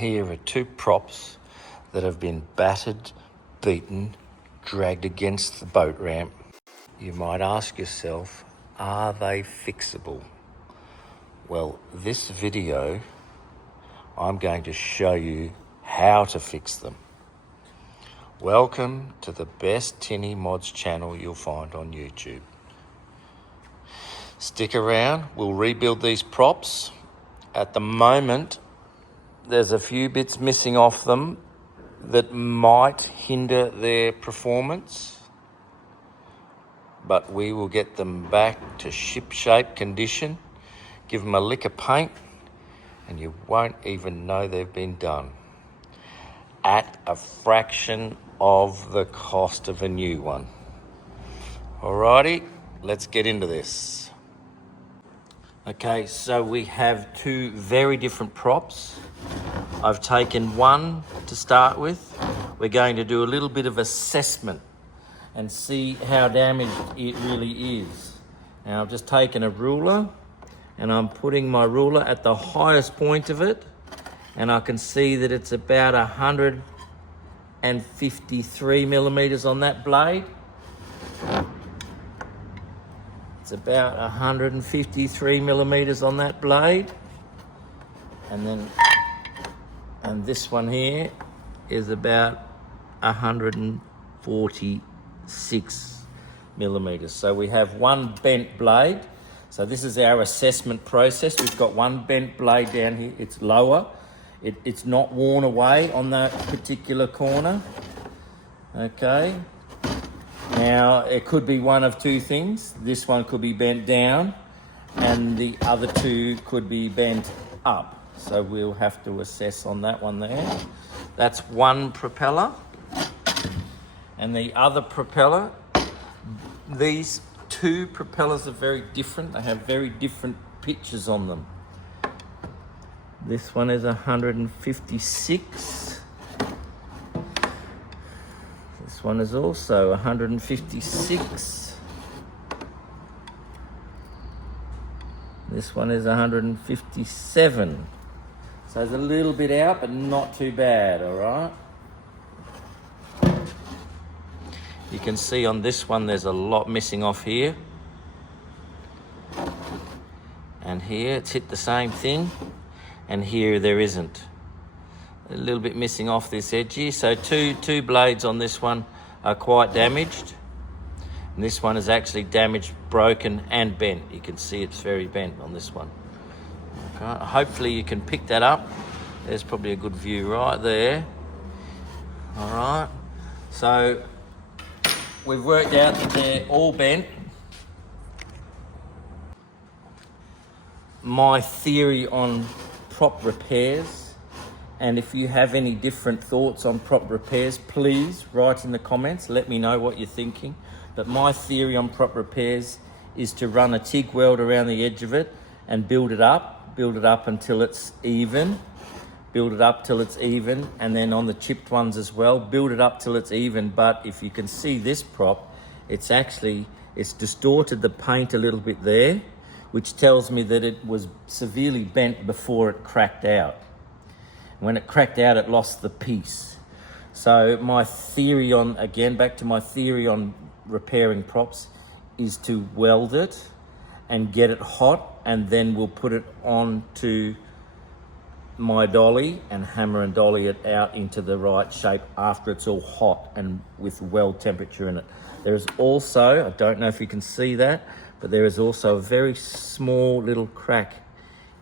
Here are two props that have been battered, beaten, dragged against the boat ramp. You might ask yourself, are they fixable? Well, this video, I'm going to show you how to fix them. Welcome to the best tinny mods channel you'll find on YouTube. Stick around, we'll rebuild these props. At the moment, there's a few bits missing off them that might hinder their performance, but we will get them back to ship-shape condition, give them a lick of paint, and you won't even know they've been done at a fraction of the cost of a new one. Alrighty, let's get into this. Okay, so we have two very different props. I've taken one to start with. We're going to do a little bit of assessment and see how damaged it really is. Now I've just taken a ruler and I'm putting my ruler at the highest point of it, and I can see that it's about 153 millimeters on that blade. It's about 153 millimeters on that blade, and this one here is about 146 millimeters. So we have one bent blade. So this is our assessment process. We've got one bent blade down here. It's lower. It's not worn away on that particular corner. Okay. Now, it could be one of two things. This one could be bent down and the other two could be bent up. So we'll have to assess on that one there. That's one propeller. And the other propeller, these two propellers are very different. They have very different pitches on them. This one is 156. This one is also 156. This one is 157. So it's a little bit out, but not too bad, all right? You can see on this one there's a lot missing off here. And here it's hit the same thing. And here there isn't. A little bit missing off this edge here. So two blades on this one are quite damaged. And this one is actually damaged, broken and bent. You can see it's very bent on this one. Okay. Hopefully you can pick that up. There's probably a good view right there. All right. So we've worked out that they're all bent. My theory on prop repairs, and if you have any different thoughts on prop repairs, please write in the comments. Let me know what you're thinking. But my theory on prop repairs is to run a TIG weld around the edge of it and build it up until it's even. Build it up till it's even, and then on the chipped ones as well, build it up till it's even. But if you can see this prop, it's distorted the paint a little bit there, which tells me that it was severely bent before it cracked out. When it cracked out, it lost the piece. So my theory on, again, back to my theory on repairing props, is to weld it and get it hot, and then we'll put it onto my dolly and hammer and dolly it out into the right shape after it's all hot and with weld temperature in it. There's also, I don't know if you can see that, but there is also a very small little crack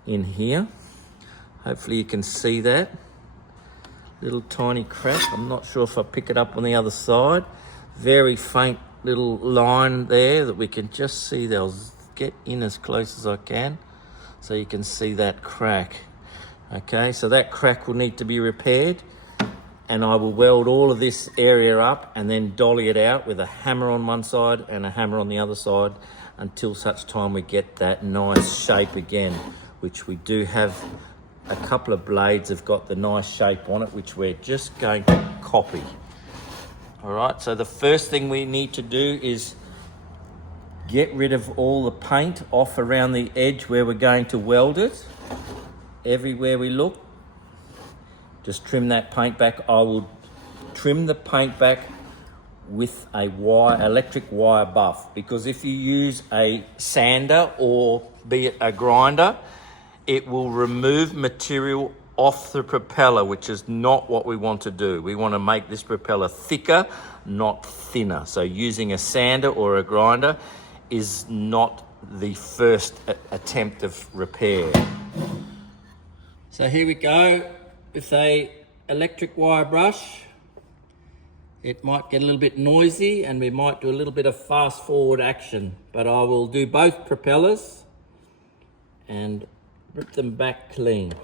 in here. Hopefully you can see that. Little tiny crack. I'm not sure if I pick it up on the other side. Very faint little line there that we can just see. They'll get in as close as I can so you can see that crack. Okay, so that crack will need to be repaired, and I will weld all of this area up and then dolly it out with a hammer on one side and a hammer on the other side until such time we get that nice shape again, which we do have. A couple of blades have got the nice shape on it, which we're just going to copy. All right, so the first thing we need to do is get rid of all the paint off around the edge where we're going to weld it. Everywhere we look, just trim that paint back. I will trim the paint back with a electric wire buff, because if you use a sander or be it a grinder, it will remove material off the propeller, which is not what we want to do. We want to make this propeller thicker, not thinner. So using a sander or a grinder is not the first attempt of repair. So here we go with a electric wire brush. It might get a little bit noisy and we might do a little bit of fast forward action, but I will do both propellers and rip them back clean.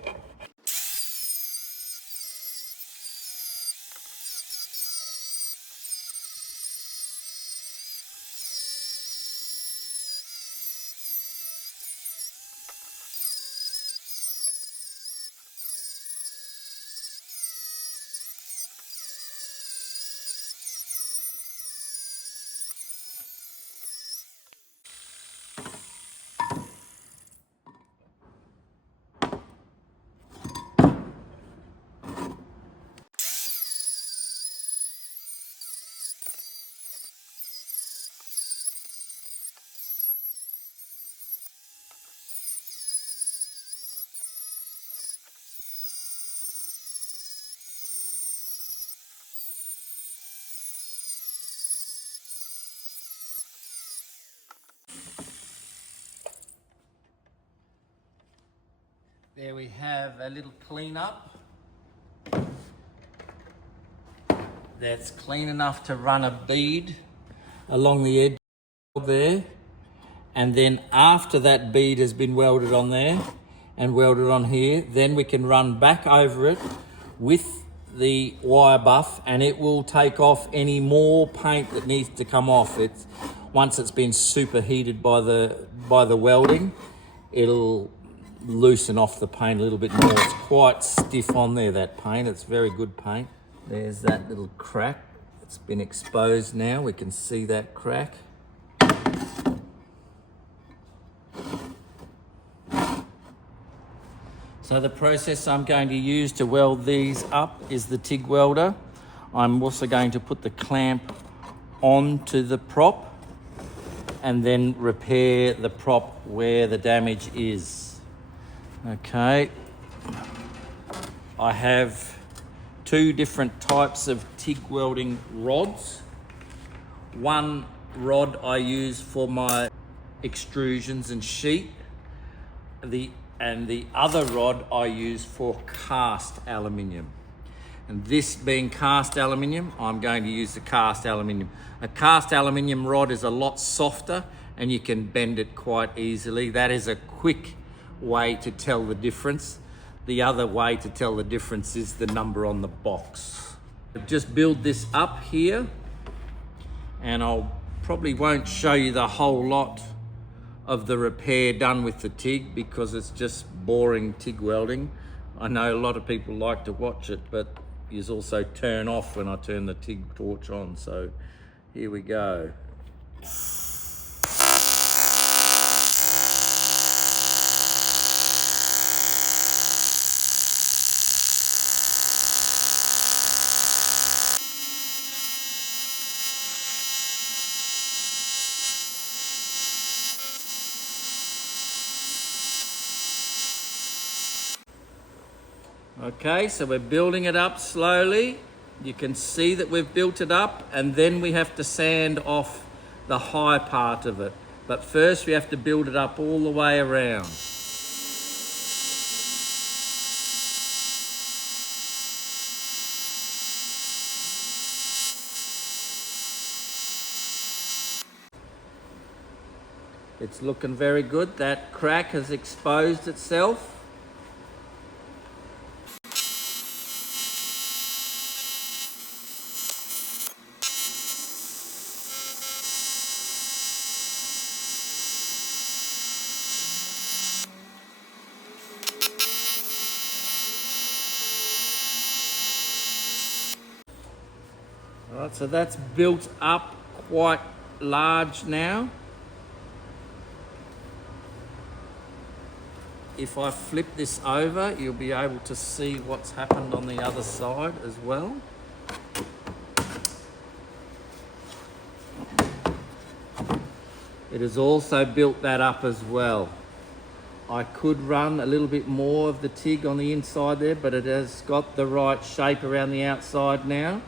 There we have a little cleanup. That's clean enough to run a bead along the edge there. And then after that bead has been welded on there and welded on here, then we can run back over it with the wire buff, and it will take off any more paint that needs to come off. Once it's been superheated by the welding, it'll loosen off the paint a little bit more. It's quite stiff on there, that paint. It's very good paint. There's that little crack. It's been exposed now. We can see that crack. So the process I'm going to use to weld these up is the TIG welder. I'm also going to put the clamp onto the prop and then repair the prop where the damage is. Okay, I have two different types of TIG welding rods. One rod I use for my extrusions and sheet, and the other rod I use for cast aluminium. And this being cast aluminium, I'm going to use the cast aluminium. A cast aluminium rod is a lot softer and you can bend it quite easily. That is a quick way to tell the difference. The other way to tell the difference is the number on the box. Just build this up here, and I'll probably won't show you the whole lot of the repair done with the TIG because it's just boring TIG welding. I know a lot of people like to watch it, but you also turn off when I turn the TIG torch on. So here we go. Okay, so we're building it up slowly. You can see that we've built it up, and then we have to sand off the high part of it. But first we have to build it up all the way around. It's looking very good. That crack has exposed itself. All right, so that's built up quite large now. if I flip this over, you'll be able to see what's happened on the other side as well. It has also built that up as well. I could run a little bit more of the TIG on the inside there, but it has got the right shape around the outside now.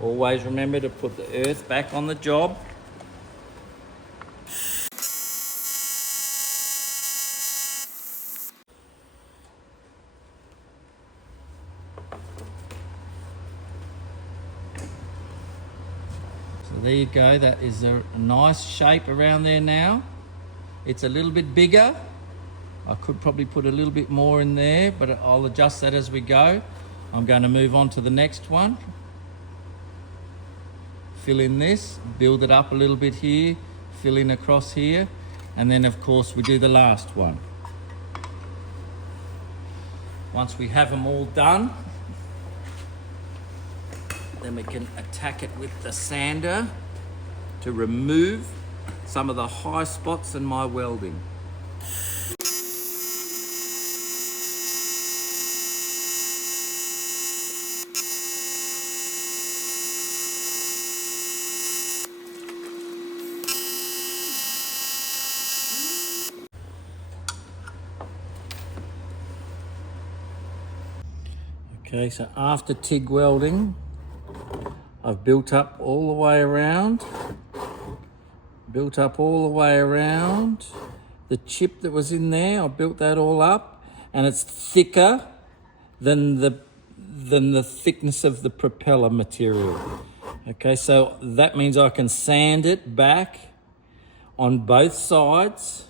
Always remember to put the earth back on the job. So there you go, that is a nice shape around there now. It's a little bit bigger. I could probably put a little bit more in there, but I'll adjust that as we go. I'm going to move on to the next one. Fill in this, build it up a little bit here, fill in across here, and then of course we do the last one. Once we have them all done, then we can attack it with the sander to remove some of the high spots in my welding. Okay, so after TIG welding, I've built up all the way around. The chip that was in there, I built that all up, and it's thicker than the thickness of the propeller material. Okay, so that means I can sand it back on both sides.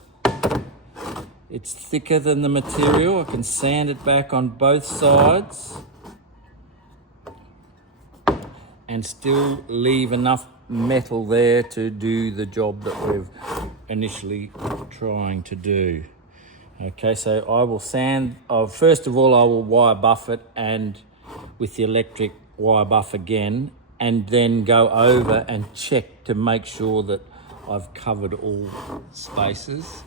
It's thicker than the material. I can sand it back on both sides and still leave enough metal there to do the job that we're initially trying to do. Okay, so I will sand, first of all I will wire buff it, and with the electric wire buff again, and then go over and check to make sure that I've covered all spaces.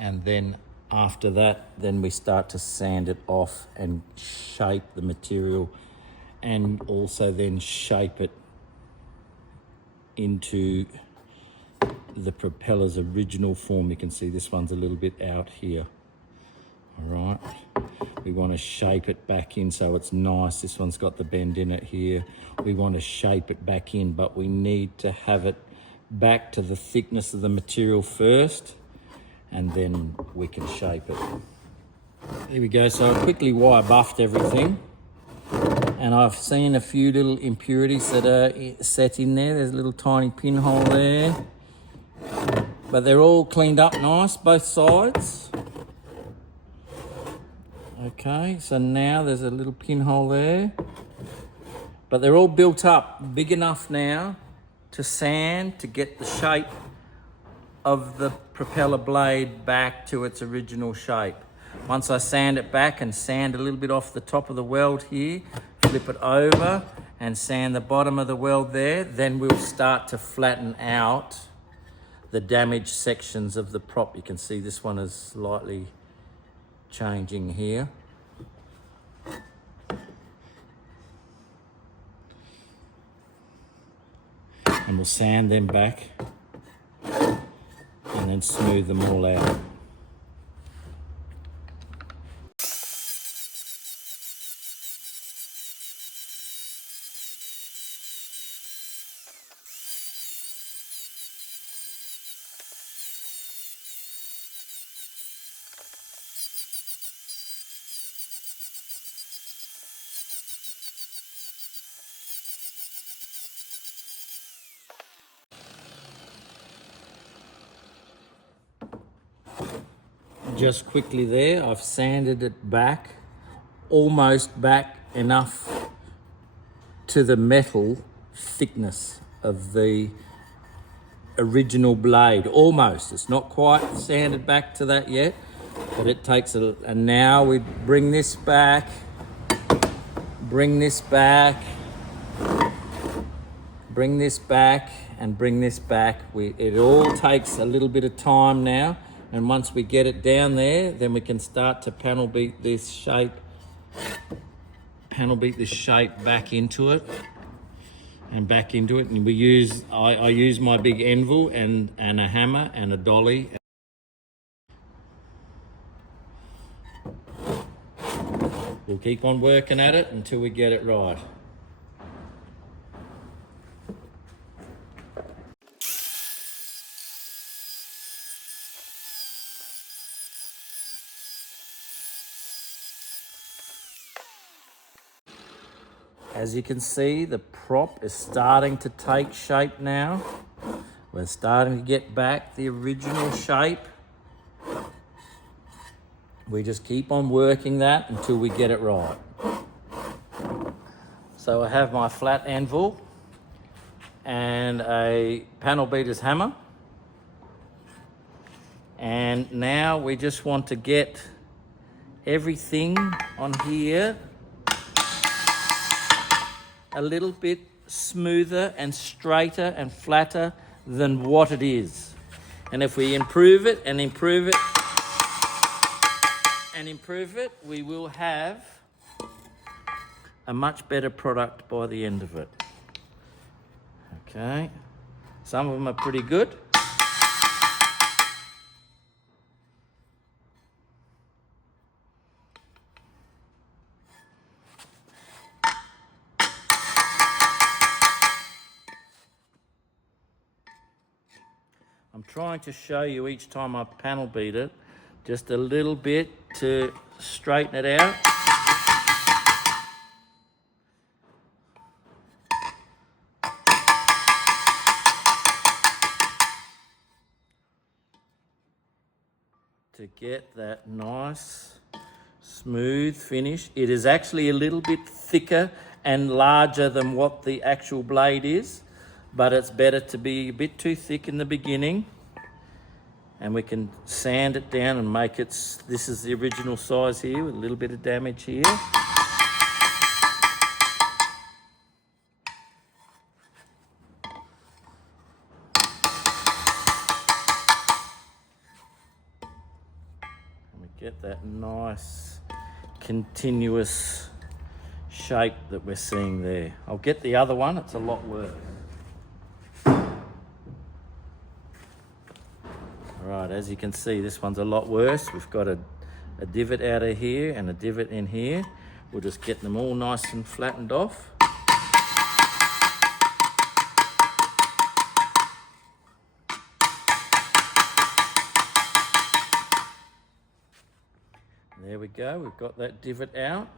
And then after that, then we start to sand it off and shape the material, and also then shape it into the propeller's original form. You can see this one's a little bit out here. All right, we want to shape it back in so it's nice. This one's got the bend in it here. We want to shape it back in, but we need to have it back to the thickness of the material first, and then we can shape it. There we go. So I quickly wire buffed everything, and I've seen a few little impurities that are set in there. There's a little tiny pinhole there, but they're all cleaned up nice, both sides. Okay, so now there's a little pinhole there, but they're all built up big enough now to sand to get the shape of the propeller blade back to its original shape. Once I sand it back and sand a little bit off the top of the weld here, flip it over and sand the bottom of the weld there, then we'll start to flatten out the damaged sections of the prop. You can see this one is slightly changing here. And we'll sand them back and then smooth them all out. Just quickly there, I've sanded it back, almost back enough to the metal thickness of the original blade. Almost, it's not quite sanded back to that yet, but it takes and now we bring this back, bring this back and bring this back. It all takes a little bit of time now, and once we get it down there, then we can start to panel beat this shape back into it and back into it. And I use my big anvil and a hammer and a dolly. We'll keep on working at it until we get it right. As you can see, the prop is starting to take shape now. We're starting to get back the original shape. We just keep on working that until we get it right. So I have my flat anvil and a panel beater's hammer. And now we just want to get everything on here a little bit smoother and straighter and flatter than what it is. And if we improve it and improve it and improve it, we will have a much better product by the end of it. Okay, some of them are pretty good. I'm trying to show you each time I panel beat it, just a little bit to straighten it out. To get that nice, smooth finish. It is actually a little bit thicker and larger than what the actual blade is, but it's better to be a bit too thick in the beginning, and we can sand it down and make it, this is the original size here with a little bit of damage here. And we get that nice continuous shape that we're seeing there. I'll get the other one, it's a lot worse. Right, as you can see, this one's a lot worse. We've got a divot out of here and a divot in here. We'll just get them all nice and flattened off. There we go, we've got that divot out.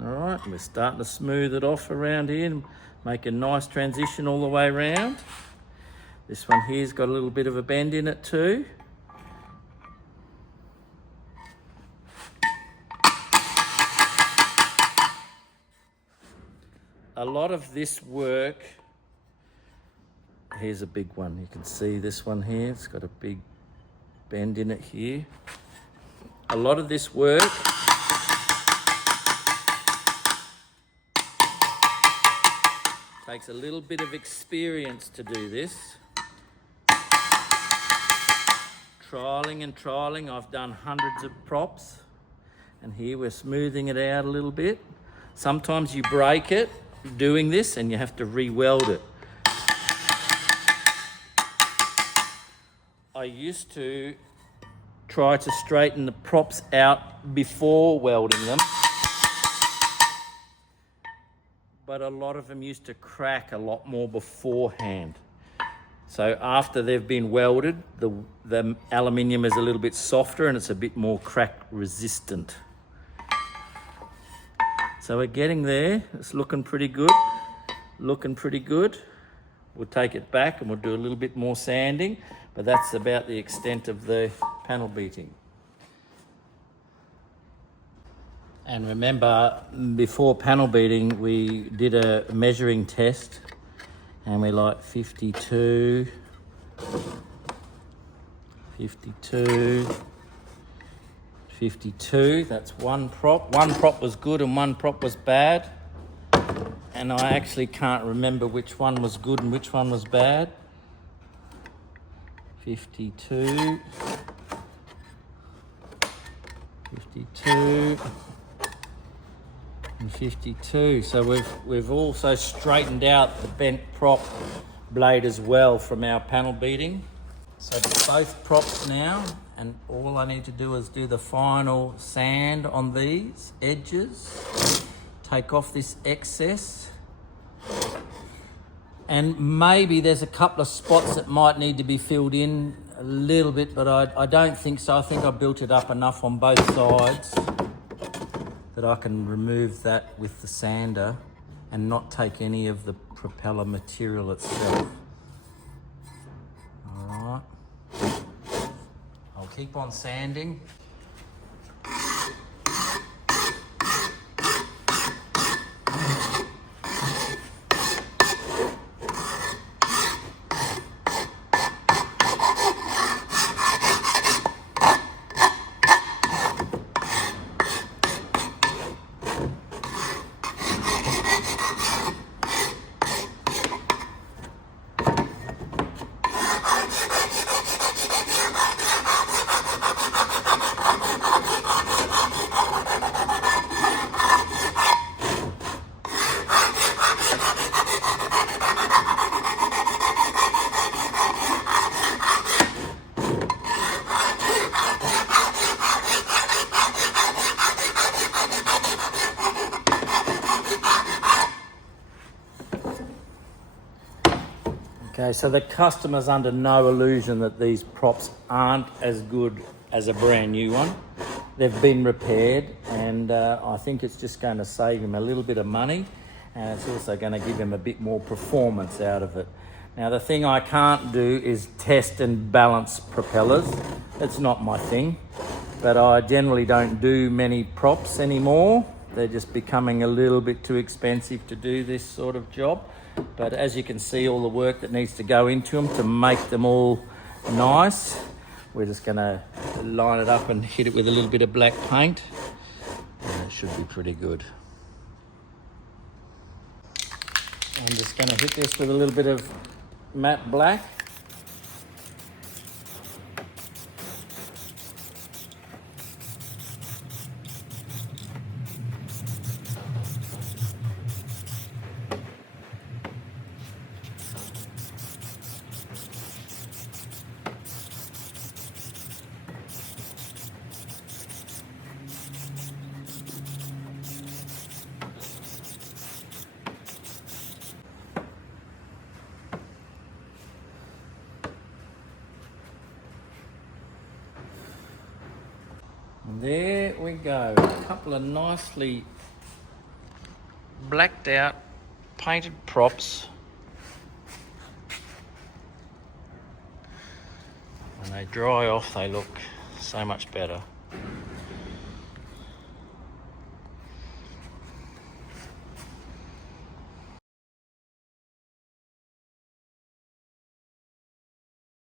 All right, we're starting to smooth it off around here and make a nice transition all the way around. This one here's got a little bit of a bend in it too. A lot of this work, here's a big one. You can see this one here, it's got a big bend in it here. A lot of this work takes a little bit of experience to do this. Trialing and trialing. I've done hundreds of props, and here we're smoothing it out a little bit. Sometimes you break it doing this and you have to re-weld it. I used to try to straighten the props out before welding them, but a lot of them used to crack a lot more beforehand. So after they've been welded, the aluminium is a little bit softer and it's a bit more crack resistant. So we're getting there. It's looking pretty good. Looking pretty good. We'll take it back and we'll do a little bit more sanding, but that's about the extent of the panel beating. And remember, before panel beating, we did a measuring test, and we're like 52, 52, 52. That's one prop. One prop was good and one prop was bad. and I actually can't remember which one was good and which one was bad. 52. 52. And 52. So we've also straightened out the bent prop blade as well from our panel beating. So both props now, and all I need to do is do the final sand on these edges, take off this excess, and maybe there's a couple of spots that might need to be filled in a little bit, but I don't think so. I think I built it up enough on both sides that I can remove that with the sander and not take any of the propeller material itself. All right, I'll keep on sanding. Okay, so the customer's under no illusion that these props aren't as good as a brand new one. They've been repaired, and I think it's just going to save him a little bit of money, and it's also going to give him a bit more performance out of it. Now, the thing I can't do is test and balance propellers. It's not my thing, but I generally don't do many props anymore. They're just becoming a little bit too expensive to do this sort of job. But as you can see, all the work that needs to go into them to make them all nice. We're just going to line it up and hit it with a little bit of black paint, and it should be pretty good. I'm just going to hit this with a little bit of matte black. And there we go, a couple of nicely blacked out painted props. When they dry off, they look so much better.